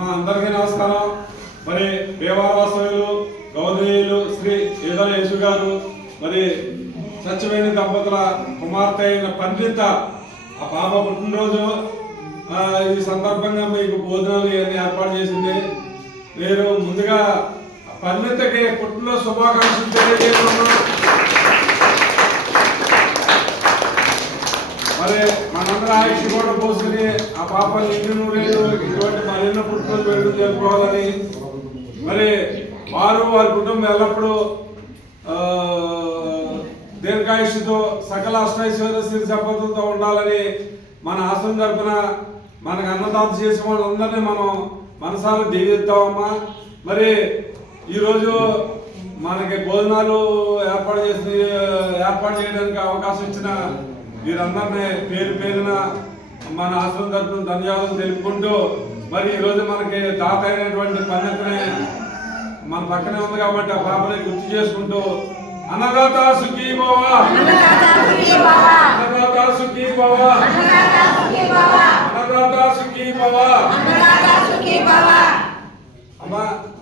అందరికీ నమస్కారం. మరి దేవావాసవులు గౌరవనీయులు శ్రీ ఈదల యేసు గారు మరి సత్యవేణి దంపతుల కుమార్తె అయిన పండిత ఆ పాప పుట్టినరోజు ఈ సందర్భంగా మీకు భోజనాలు ఇవన్నీ ఏర్పాటు చేసింది. మీరు ముందుగా పండితకి పుట్టినరోజు శుభాకాంక్షలు తెలియజేస్తున్నాను. మరి మనందరూ ఆయుష్ కూడా పోసుకుని ఆ పాప నిండు లేదు ఇటువంటి మరిన్న పుట్టినరోజు వేడుకలు జరుపుకోవాలని మరి వారి కుటుంబం ఎల్లప్పుడూ దీర్ఘాయుష్తో సకల అష్టైశ్వర్య సిరి సంపదలతో ఉండాలని మన ఆశ్రమం తరపున మనకు అన్నదాత చేసే వాళ్ళందరినీ మనం మనసారా దీవిద్దామమ్మా. మరి ఈరోజు మనకి భోజనాలు ఏర్పాటు చేయడానికి అవకాశం ఇచ్చిన వీరందరినీ పేరు పేరున మన ఆశ్రమం తరపున ధన్యవాదాలు తెలుపుకుంటూ మరి ఈరోజు మనకి దాత అయినటువంటి పండితుని మన పక్కనే ఉంది కాబట్టి ఆ పాపని గుర్తు చేసుకుంటూ అన్నదాత సుఖీ భవ, అన్నదాత సుఖీ భవ, అన్నదాత సుఖీ భవ.